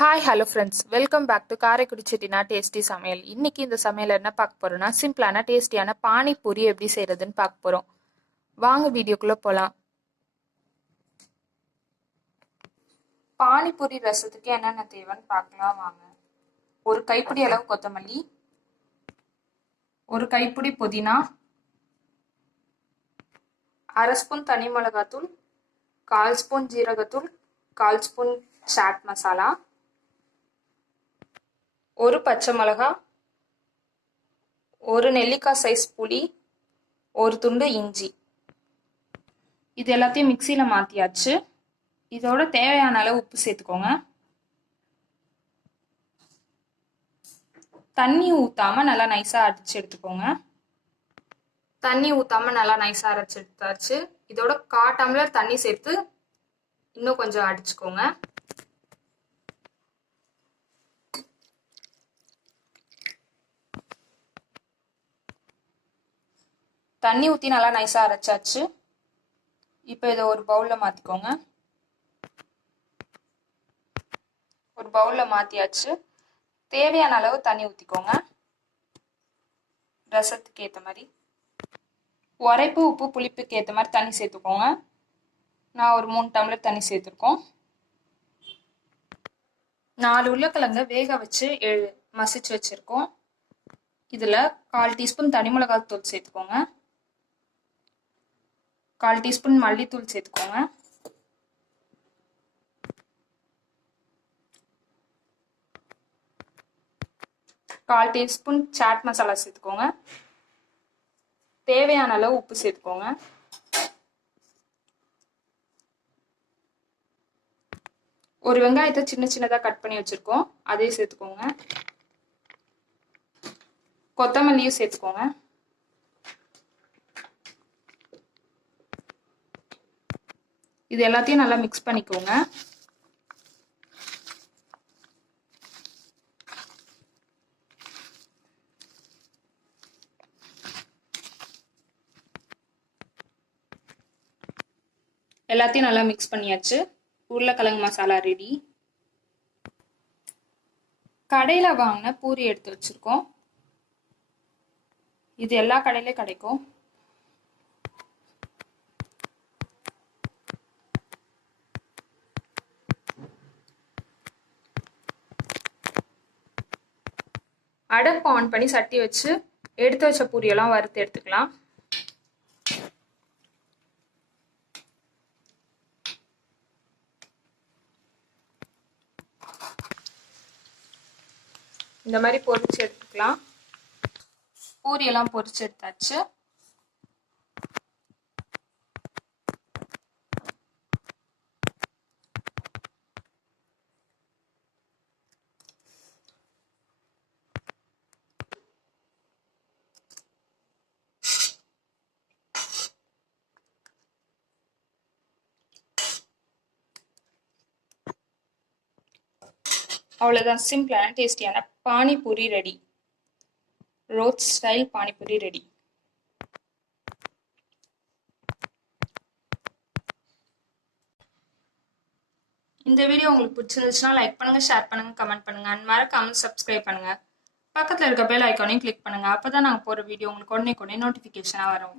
Hi hello friends, welcome back to Karaikudi Chettinad tasty சமையல். இன்னைக்கு இந்த சமையல் என்ன பார்க்க போறோம்னா, சிம்பிளான டேஸ்டியான பானிபூரி எப்படி செய்யறதுன்னு பார்க்க போறோம். வாங்க வீடியோக்குள்ள போலாம். பானிபூரி ரசத்துக்கு என்னென்ன தேவைன்னு பார்க்கலாம் வாங்க. ஒரு கைப்பிடி அளவு கொத்தமல்லி, ஒரு கைப்பிடி புதினா, அரை ஸ்பூன் தனி மிளகாத்தூள், 1/4 ஸ்பூன் ஜீரகத்தூள், 1/4 ஸ்பூன் சாட் மசாலா, ஒரு பச்சை மிளகா, ஒரு நெல்லிக்காய் சைஸ் புளி, ஒரு துண்டு இஞ்சி. இது எல்லாத்தையும் மிக்சியில் மாற்றியாச்சு. இதோட தேவையான அளவு உப்பு சேர்த்துக்கோங்க. தண்ணி ஊற்றாம நல்லா நைஸாக அரைச்சி எடுத்துக்கோங்க. தண்ணி ஊற்றாம நல்லா நைஸாக அரைச்சி எடுத்தாச்சு. இதோட 1/4 டம்ளர் தண்ணி சேர்த்து இன்னும் கொஞ்சம் அடிச்சுக்கோங்க. தண்ணி ஊற்றி நல்லா நைஸாக அரைச்சாச்சு. இப்போ இதை ஒரு பவுலில் மாற்றிக்கோங்க. ஒரு பவுலில் மாற்றியாச்சு. தேவையான அளவு தண்ணி ஊற்றிக்கோங்க, ரசத்துக்கு ஏற்ற மாதிரி. உரைப்பு உப்பு புளிப்புக்கு ஏற்ற மாதிரி தண்ணி சேர்த்துக்கோங்க. நான் ஒரு 3 டம்ளர் தண்ணி சேர்த்துருக்கோம். 4 உருளைக்கிழங்க வேக வச்சு மசிச்சு வச்சுருக்கோம். இதில் 1/4 டீஸ்பூன் தனி மிளகாய் தூள் சேர்த்துக்கோங்க. 1/4 டீஸ்பூன் மல்லித்தூள் சேர்த்துக்கோங்க. கால் டீஸ்பூன் சாட் மசாலா சேர்த்துக்கோங்க. தேவையான அளவு உப்பு சேர்த்துக்கோங்க. ஒரு வெங்காயத்தை சின்ன சின்னதாக கட் பண்ணி வச்சுருக்கோம், அதையும் சேர்த்துக்கோங்க. கொத்தமல்லியும் சேர்த்துக்கோங்க. இது எல்லாத்தையும் நல்லா மிக்ஸ் பண்ணிக்கோங்க. எல்லாத்தையும் நல்லா மிக்ஸ் பண்ணியாச்சு. உருளைக்கிழங்கு மசாலா ரெடி. கடையில் வாங்கின பூரி எடுத்து வச்சுருக்கோம். இது எல்லா கடையிலையும் கிடைக்கும். அடுப்பு ஆன் பண்ணி சட்டி வச்சு எடுத்து வச்ச பூரியெல்லாம் வறுத்து எடுத்துக்கலாம். இந்த மாதிரி பொரிச்சு எடுத்துக்கலாம். பூரியெல்லாம் பொரிச்சு எடுத்தாச்சு. அவ்வளோதான், சிம்பிளான டேஸ்டியான panipuri ready. Road style panipuri ready. இந்த வீடியோ உங்களுக்கு பிடிச்சிருந்துச்சுன்னா லைக் பண்ணுங்க, ஷேர் பண்ணுங்க, கமெண்ட் பண்ணுங்க, அண்ட் மறக்காம சப்ஸ்கிரைப் பண்ணுங்க. பக்கத்தில் இருக்க பெல் ஐக்கானையும் கிளிக் பண்ணுங்க. அப்பதான் நாங்கள் போகிற வீடியோ உங்களுக்கு உடனே நோட்டிஃபிகேஷனாக வரும்.